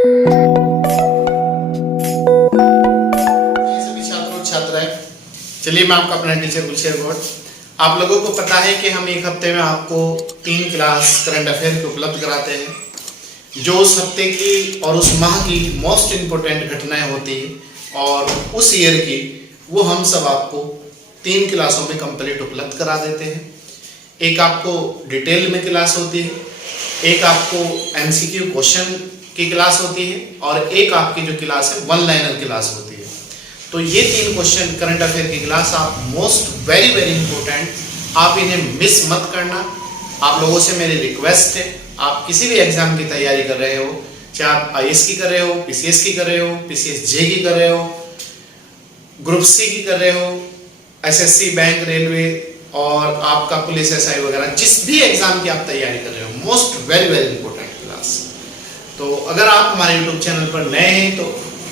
सभी छात्रों छात्राएं, चलिए मैं आपका अपना टीचर गुलशेर गौड़। आप लोगों को पता है कि हम एक हफ्ते में आपको 3 क्लास करंट अफेयर की उपलब्ध कराते हैं, जो उस हफ्ते की और उस माह की मोस्ट इम्पोर्टेंट घटनाएं होती है और उस ईयर की, वो हम सब आपको 3 क्लासों में कंप्लीट उपलब्ध करा देते हैं। एक आपको डिटेल में क्लास होती है, एक आपको एमसीक्यू क्वेश्चन की क्लास होती है और एक आपकी जो क्लास है वन लाइनर क्लास होती है। तो ये 3 क्वेश्चन करंट अफेयर की क्लास आप मोस्ट वेरी वेरी इंपॉर्टेंट, आप इन्हें मिस मत करना। आप लोगों से मेरी रिक्वेस्ट है, आप किसी भी एग्जाम की तैयारी कर रहे हो, चाहे आप आईएएस की कर रहे हो, पीसीएस की कर रहे हो, पीसीएस जे की कर रहे हो, ग्रुप सी की कर रहे हो, एसएससी बैंक रेलवे और आपका पुलिस एसआई वगैरह, जिस भी एग्जाम की आप तैयारी कर रहे हो, most very very important class. तो अगर आप हमारे यूट्यूब चैनल पर नए हैं तो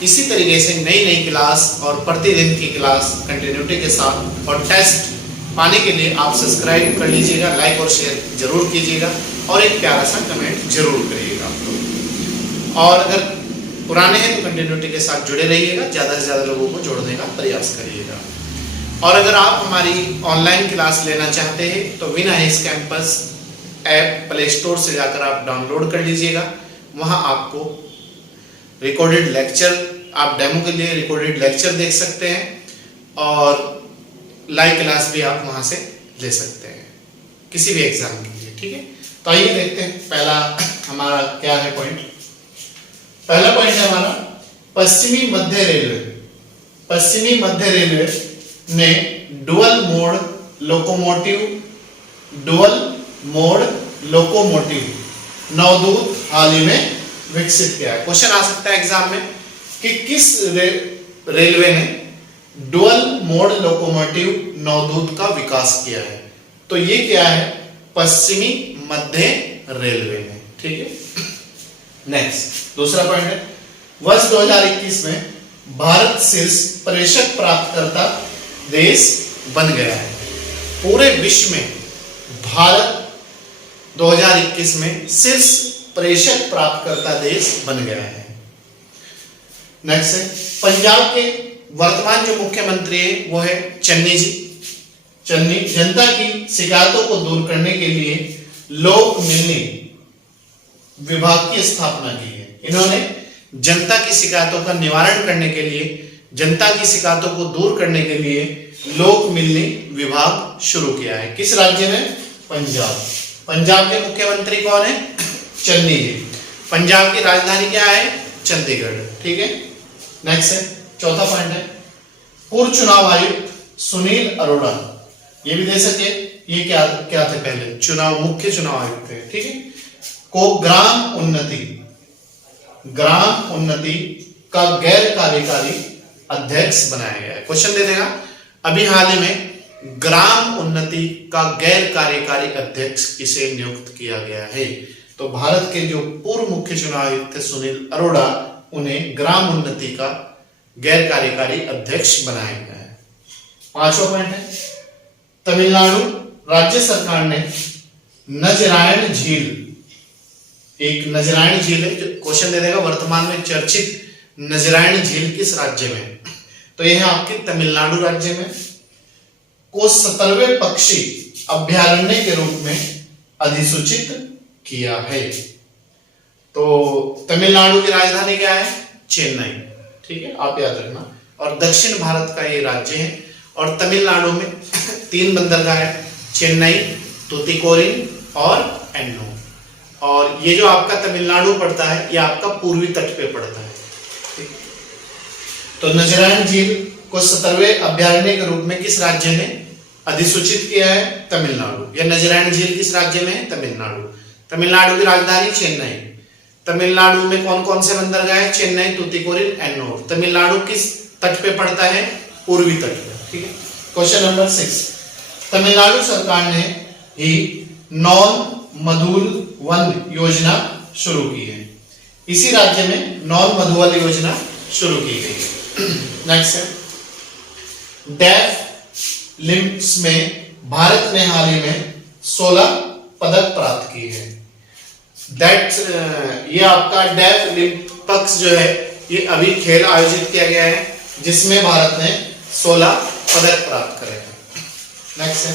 इसी तरीके से नई नई क्लास और प्रतिदिन की क्लास कंटिन्यूटी के साथ और टेस्ट पाने के लिए आप सब्सक्राइब कर लीजिएगा, लाइक और शेयर जरूर कीजिएगा और एक प्यारा सा कमेंट जरूर करिएगा आप लोग। और अगर पुराने हैं तो कंटिन्यूटी के साथ जुड़े रहिएगा, ज़्यादा से ज़्यादा लोगों को जोड़ने का प्रयास करिएगा। और अगर आप हमारी ऑनलाइन क्लास लेना चाहते हैं तो win IAS campus app play store से जाकर आप डाउनलोड कर लीजिएगा। वहाँ आपको रिकॉर्डेड लेक्चर, आप डेमो के लिए रिकॉर्डेड लेक्चर देख सकते हैं और लाइव क्लास भी आप वहाँ से ले सकते हैं किसी भी एग्जाम के लिए, ठीक है। तो आइए देखते हैं पहला हमारा क्या है पॉइंट। पहला पॉइंट है हमारा पश्चिमी मध्य रेलवे। पश्चिमी मध्य रेलवे ने डुअल मोड लोकोमोटिव नवदूत हाल ही में विकसित किया है। क्वेश्चन आ सकता है एग्जाम में कि किस रेलवे ने डुअल मोड लोकोमोटिव नवदूत का विकास किया है। तो ये क्या है, पश्चिमी मध्य रेलवे ने, ठीक है। नेक्स्ट दूसरा पॉइंट है वर्ष 2021 में भारत शीर्ष प्रेषक प्राप्तकर्ता देश बन गया है। पूरे विश्व में भारत 2021 में शीर्ष प्रेषक प्राप्तकर्ता देश बन गया है। नेक्स्ट है पंजाब के वर्तमान जो मुख्यमंत्री है वो है चन्नी जी। चन्नी जनता की शिकायतों को दूर करने के लिए लोक मिलनी विभाग की स्थापना की है। इन्होंने जनता की शिकायतों का निवारण करने के लिए, जनता की शिकायतों को दूर करने के लिए लोक मिलनी विभाग शुरू किया है। किस राज्य में? पंजाब। पंजाब के मुख्यमंत्री कौन है? चन्नी जी। पंजाब की राजधानी क्या है? चंडीगढ़, ठीक है। नेक्स्ट है चौथा पॉइंट है पूर्व चुनाव आयुक्त सुनील अरोड़ा, ये भी दे सके, ये क्या थे पहले? मुख्य चुनाव आयुक्त थे, ठीक है। को ग्राम उन्नति का गैर कार्यकारी अध्यक्ष बनाया गया है। क्वेश्चन दे देगा, अभी हाल ही में ग्राम उन्नति का गैर कार्यकारी अध्यक्ष किसे नियुक्त किया गया है? तो भारत के जो पूर्व मुख्य चुनाव आयुक्त थे सुनील अरोड़ा, उन्हें ग्राम उन्नति का गैर कार्यकारी अध्यक्ष बनाया गया है। पांचवा पॉइंट है तमिलनाडु राज्य सरकार ने नजरायण झील, एक नजरायण झील है, जो क्वेश्चन दे देगा वर्तमान में चर्चित नजरायण झील किस राज्य में? तो यह है आपके तमिलनाडु राज्य में। को 17वें पक्षी अभ्यारण्य के रूप में अधिसूचित किया है। तो तमिलनाडु की राजधानी क्या है? चेन्नई, ठीक है, आप याद रखना। और दक्षिण भारत का ये राज्य है और तमिलनाडु में 3 बंदरगाह है, चेन्नई, तूतीकोरिन और एन्नूर। और ये जो आपका तमिलनाडु पड़ता है, ये आपका पूर्वी तट पे पड़ता है, ठीक। तो नजरायण झील को 17वें अभ्यारण्य के रूप में किस राज्य ने अधिसूचित किया है? तमिलनाडु। यह नजरायण झील किस राज्य में है? तमिलनाडु। तमिलनाडु की राजधानी चेन्नई। तमिलनाडु में कौन कौन से बंदरगाह है? चेन्नई, तूतीकोरिन, एन्नूर। तमिलनाडु किस तट पे पड़ता है? पूर्वी तट पे, ठीक है। क्वेश्चन नंबर 6 तमिलनाडु सरकार ने ही नॉन मधुल वन योजना शुरू की है। इसी राज्य में नॉन मधुवल योजना शुरू की गई है। नेक्स्ट है डेफ लिम्प्स में भारत ने हाल ही में 16 पदक प्राप्त की है। ये आपका डेफ पक्ष जो है ये अभी खेल आयोजित किया गया है, जिसमें भारत ने 16 पदक प्राप्त करे हैं। नेक्स्ट है,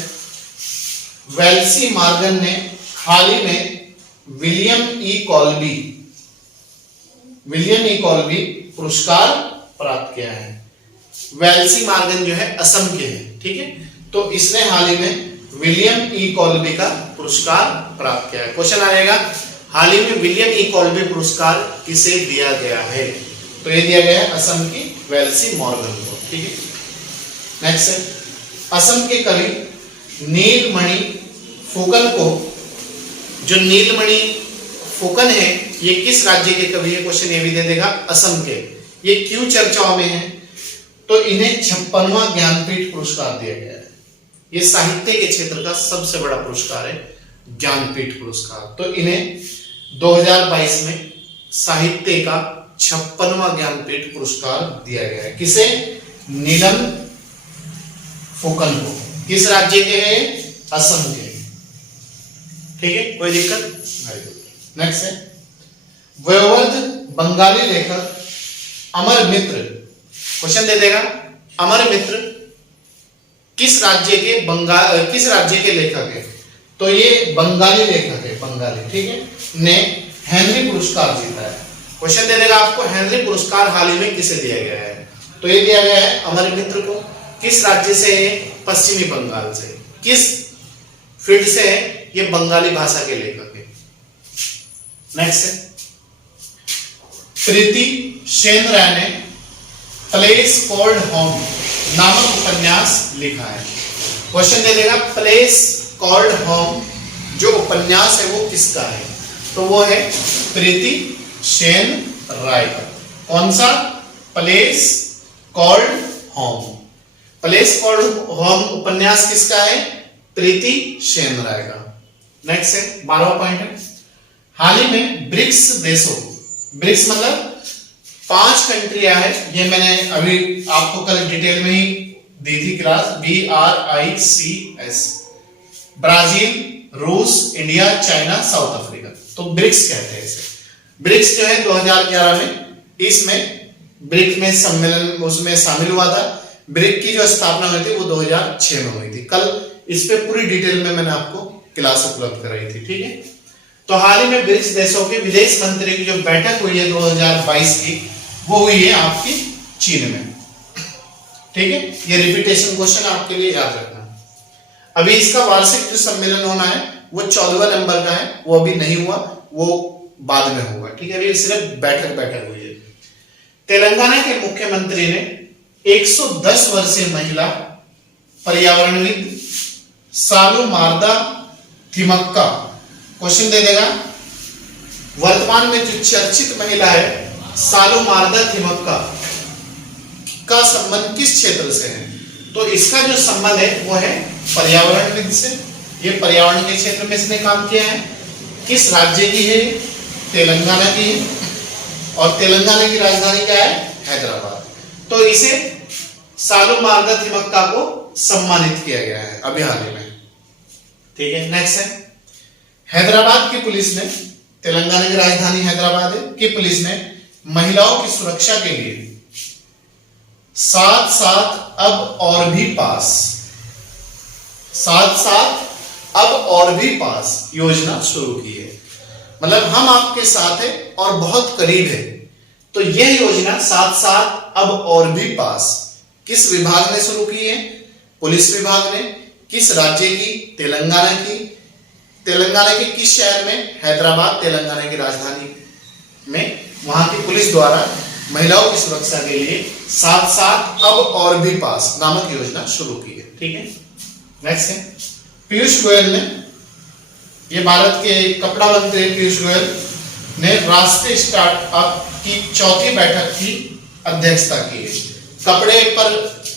वेल्सी मॉर्गन ने हाल ही में विलियम ई कॉल्बी पुरस्कार प्राप्त किया है। वेल्सी मॉर्गन जो है असम के हैं, ठीक है, तो इसने हाल ही में विलियम ई कॉल्बी का पुरस्कार प्राप्त किया है। क्वेश्चन आएगा, हाल ही में विलियम ई कॉल्बी पुरस्कार किसे दिया गया है? तो ये दिया गया है असम की वेल्सी मॉर्गन को, ठीक है। नेक्स्ट है, असम के कवि नीलमणि फुकन को, जो नीलमणि फुकन है ये किस राज्य के कवि है? क्वेश्चन ये भी दे देगा असम के। ये क्यों चर्चाओं में है? तो इन्हें 56वां ज्ञानपीठ पुरस्कार दिया गया है। ये साहित्य के क्षेत्र का सबसे बड़ा पुरस्कार है, ज्ञानपीठ पुरस्कार। तो इन्हें 2022 में साहित्य का 56वां ज्ञानपीठ पुरस्कार दिया गया है। किसे? नीलम फुकन को। किस राज्य के हैं? असम के, ठीक है, कोई दिक्कत? नेक्स्ट है, वयोवृद्ध बंगाली लेखक अमर मित्र, क्वेश्चन दे देगा, अमर मित्र किस राज्य के लेखक है? तो ये बंगाली लेखक है, बंगाली, ठीक है, ने हेनरी पुरस्कार जीता है। क्वेश्चन दे देगा आपको, हेनरी पुरस्कार हाल ही में किसे दिया गया है? तो ये दिया गया है अमर मित्र को। किस राज्य से है? पश्चिमी बंगाल से। किस फील्ड से है? ये बंगाली भाषा के लेखक है। नेक्स्ट है, प्रीति सेन राय ने प्लेस कॉल्ड होम नामक उपन्यास लिखा है। क्वेश्चन दे देगा, प्लेस कॉल्ड होम जो उपन्यास है वो किसका है? तो वो है प्रीति सेन राय का। कौन सा? Place called home. Place called home उपन्यास किसका है? प्रीति सेन राय का। नेक्स्ट है, 12वां पॉइंट है, हाल ही में ब्रिक्स देशों, ब्रिक्स मतलब 5 कंट्रियां है, ये मैंने अभी आपको कल डिटेल में ही दी थी क्लास, BRICS, ब्राजील, रूस, इंडिया, चाइना, साउथ अफ्रीका। तो ब्रिक्स कहते हैं इसे। ब्रिक्स जो है 2011 में इसमें ब्रिक्स में सम्मेलन उसमें शामिल हुआ था। ब्रिक की जो स्थापना हुई थी वो 2006 में हुई थी। कल इस पे पूरी डिटेल में मैंने आपको क्लास उपलब्ध कराई थी, ठीक है। तो हाल ही में ब्रिक्स देशों के विदेश मंत्री की जो बैठक हुई है 2022 की, वो हुई है आपकी चीन में, ठीक है। ये रिपीटेशन क्वेश्चन आपके लिए याद रखना। अभी इसका वार्षिक जो सम्मेलन होना है वो 14वें नंबर का है, वो अभी नहीं हुआ, वो बाद में होगा, ठीक है। अभी सिर्फ बैठक हुई है। तेलंगाना के मुख्यमंत्री ने 110 वर्षीय महिला पर्यावरणविद सालू मारदा थिमक्का, क्वेश्चन दे देगा, वर्तमान में जो चर्चित महिला है सालू मारदा थिमक्का का संबंध किस क्षेत्र से है? तो इसका जो संबंध है वो है पर्यावरणविद से। ये पर्यावरण के क्षेत्र में इसने काम किया है। किस राज्य की है? तेलंगाना की है, और तेलंगाना की राजधानी क्या है? हैदराबाद। तो इसे सालू मारदा थिमक्का को सम्मानित किया गया है अभी हाल ही में, ठीक है। नेक्स्ट है, हैदराबाद की पुलिस ने, तेलंगाना की राजधानी हैदराबाद है, की पुलिस ने महिलाओं की सुरक्षा के लिए साथ साथ अब और भी पास योजना शुरू की है। मतलब हम आपके साथ है और बहुत करीब है। तो यह योजना साथ साथ अब और भी पास किस विभाग ने शुरू की है? पुलिस विभाग ने। किस राज्य की? तेलंगाना की। तेलंगाना के किस शहर में? हैदराबाद, तेलंगाना की राजधानी में। वहां की पुलिस द्वारा महिलाओं की सुरक्षा के लिए साथ साथ अब और भी पास नामक योजना शुरू की है, ठीक है। नेक्स्ट है, पीयूष गोयल ने, ये भारत के कपड़ा मंत्री पीयूष गोयल ने राष्ट्रीय स्टार्टअप की 4थी बैठक की अध्यक्षता की है। कपड़े पर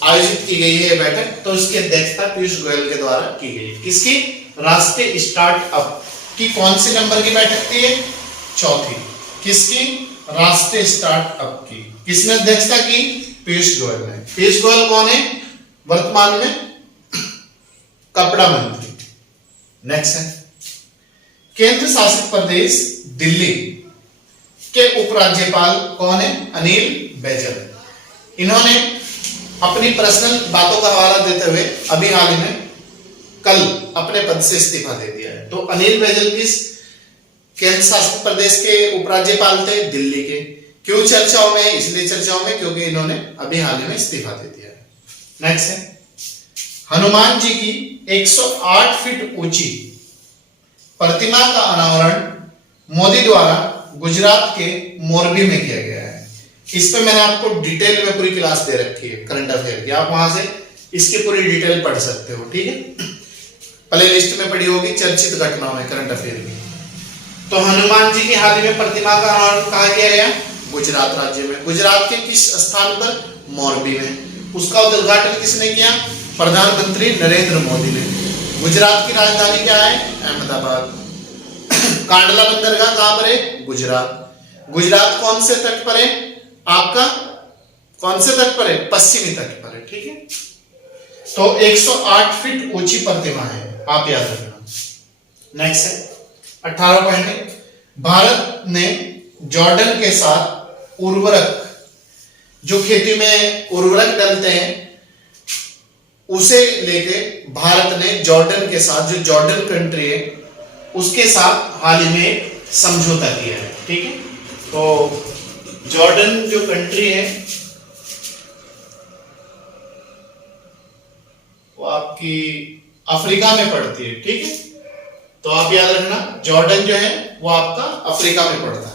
आयोजित की गई है बैठक, तो इसकी अध्यक्षता पीयूष गोयल के द्वारा की गई। किसकी? राष्ट्रीय स्टार्टअप की कौन से नंबर की बैठक थी? 4थी। किसकी? राष्ट्रीय स्टार्टअप की। किसने अध्यक्षता की? पीयूष गोयल ने। पीयूष गोयल कौन है? वर्तमान में कपड़ा मंत्री। नेक्स्ट है, केंद्र शासित प्रदेश दिल्ली के उपराज्यपाल कौन है? अनिल बैजल। इन्होंने अपनी पर्सनल बातों का हवाला देते हुए अभी हाल ही में कल अपने पद से इस्तीफा दे दिया है। तो अनिल बैजल किस केंद्र शासित प्रदेश के उपराज्यपाल थे? दिल्ली के। क्यों चर्चाओं में? इसलिए चर्चाओं में क्योंकि इन्होंने अभी हाल ही में इस्तीफा दे दिया है। नेक्स्ट है, हनुमान जी की 108 फीट ऊंची प्रतिमा का अनावरण मोदी द्वारा गुजरात के मोरबी में किया गया है। इस पे मैंने आपको डिटेल में पूरी क्लास दे रखी है करंट अफेयर की, आप वहां से इसकी पूरी डिटेल पढ़ सकते हो। ठीक है, प्ले लिस्ट में पढ़ी होगी चर्चित घटनाओं में करंट अफेयर की। तो हनुमान जी की हाल ही में प्रतिमा का अनावरण कहा किया गया? गुजरात राज्य में। गुजरात के किस स्थान पर? मोरबी में। उसका उद्घाटन किसने किया? प्रधानमंत्री नरेंद्र मोदी ने। गुजरात की राजधानी क्या है? अहमदाबाद। कांडला बंदरगाह कहां पर है? गुजरात। गुजरात कौन से तट पर है? आपका कौन से तट पर है? पश्चिमी तट पर है। ठीक है, तो 108 फीट ऊंची प्रतिमा है, आप याद रखना। नेक्स्ट है 18 पॉइंट है, भारत ने जॉर्डन के साथ उर्वरक, जो खेती में उर्वरक डालते हैं उसे लेके भारत ने जॉर्डन के साथ, जो जॉर्डन कंट्री है उसके साथ हाल ही में समझौता किया है। ठीक है, तो जॉर्डन जो कंट्री है वो आपकी अफ्रीका में पड़ती है। ठीक है, तो आप याद रखना जॉर्डन जो है वो आपका अफ्रीका में पड़ता है।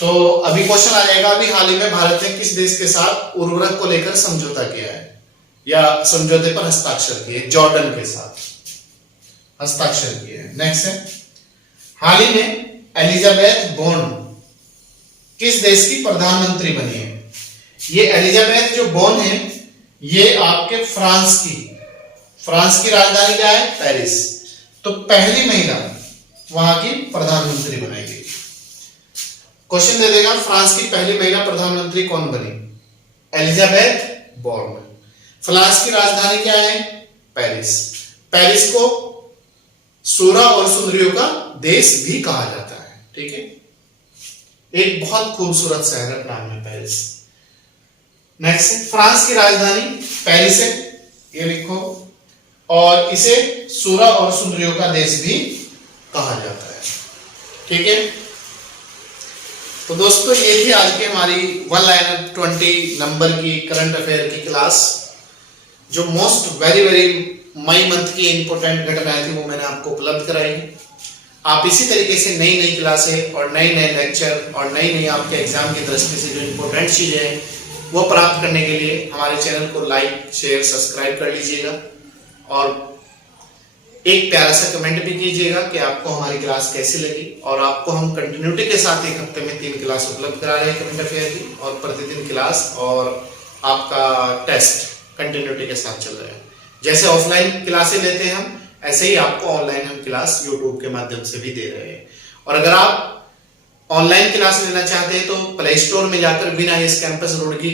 तो अभी क्वेश्चन आ जाएगा, अभी हाल ही में भारत ने किस देश के साथ उर्वरक को लेकर समझौता किया है या समझौते पर हस्ताक्षर किए? जॉर्डन के साथ हस्ताक्षर किए हैं। नेक्स्ट है, हाल ही में एलिजाबेथ बोर्न किस देश की प्रधानमंत्री बनी है? ये एलिजाबेथ जो बोर्न है ये आपके फ्रांस की राजधानी क्या है? पेरिस। तो पहली महिला वहां की प्रधानमंत्री बनाई गई। क्वेश्चन दे देगा, फ्रांस की पहली महिला प्रधानमंत्री कौन बनी? Elisabeth Borne. फ्रांस की राजधानी क्या है? पेरिस। पेरिस को सूरा और सुंदरियों का देश भी कहा जाता है। ठीक है, एक बहुत खूबसूरत शहर का नाम है पेरिस। नेक्स्ट, फ्रांस की राजधानी पेरिस है, ये लिखो, और इसे सूरा और सुंदरियों का देश भी कहा जाता है। ठीक है, तो दोस्तों ये थी आज की हमारी 1 लाइनर 20 नंबर की करंट अफेयर की क्लास, जो मोस्ट वेरी मई मंथ की इंपॉर्टेंट घटनाएं थी वो मैंने आपको उपलब्ध कराई। आप इसी तरीके से नई क्लासें और नए लेक्चर और नई आपके एग्जाम की दृष्टि से जो इंपॉर्टेंट चीजें हैं वो प्राप्त करने के लिए हमारे चैनल को लाइक शेयर सब्सक्राइब कर लीजिएगा और एक प्यारा सा कमेंट भी कीजिएगा कि आपको हमारी क्लास कैसी लगी। और आपको हम कंटिन्यूटी के साथ एक हफ्ते में 3 क्लास उपलब्ध करा रहे हैं करंट अफेयर की, और प्रतिदिन क्लास और आपका टेस्ट कंटिन्यूटी के साथ चल रहा है। जैसे ऑफलाइन क्लासें लेते हैं हम, ऐसे ही आपको ऑनलाइन हम क्लास यूट्यूब के माध्यम से भी दे रहे हैं। और अगर आप ऑनलाइन क्लास लेना चाहते हैं तो प्ले स्टोर में जाकर विन आईएएस कैंपस रुड़की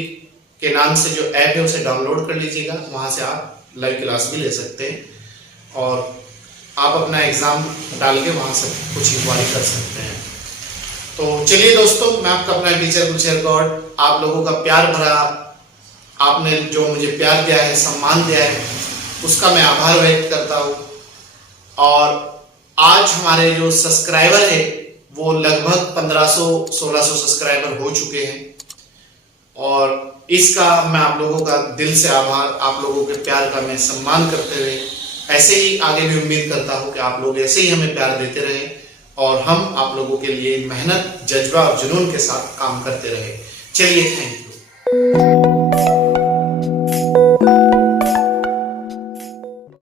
के नाम से जो ऐप है उसे डाउनलोड कर लीजिएगा, वहां से आप लाइव क्लास भी ले सकते हैं और आप अपना एग्जाम डाल के वहां से कुछ इंक्वायरी कर सकते हैं। तो चलिए दोस्तों, मैं आपका अपना टीचर गुलशेर गौड़, आप लोगों का प्यार भरा, आपने जो मुझे प्यार दिया है, सम्मान दिया है, उसका मैं आभार व्यक्त करता हूँ। और आज हमारे जो सब्सक्राइबर है वो लगभग 1500-1600 सब्सक्राइबर हो चुके हैं, और इसका मैं आप लोगों का दिल से आभार, आप लोगों के प्यार का मैं सम्मान करते हुए ऐसे ही आगे भी उम्मीद करता हूं कि आप लोग ऐसे ही हमें प्यार देते रहे और हम आप लोगों के लिए मेहनत, जज्बा और जुनून के साथ काम करते रहे। चलिए, थैंक यू।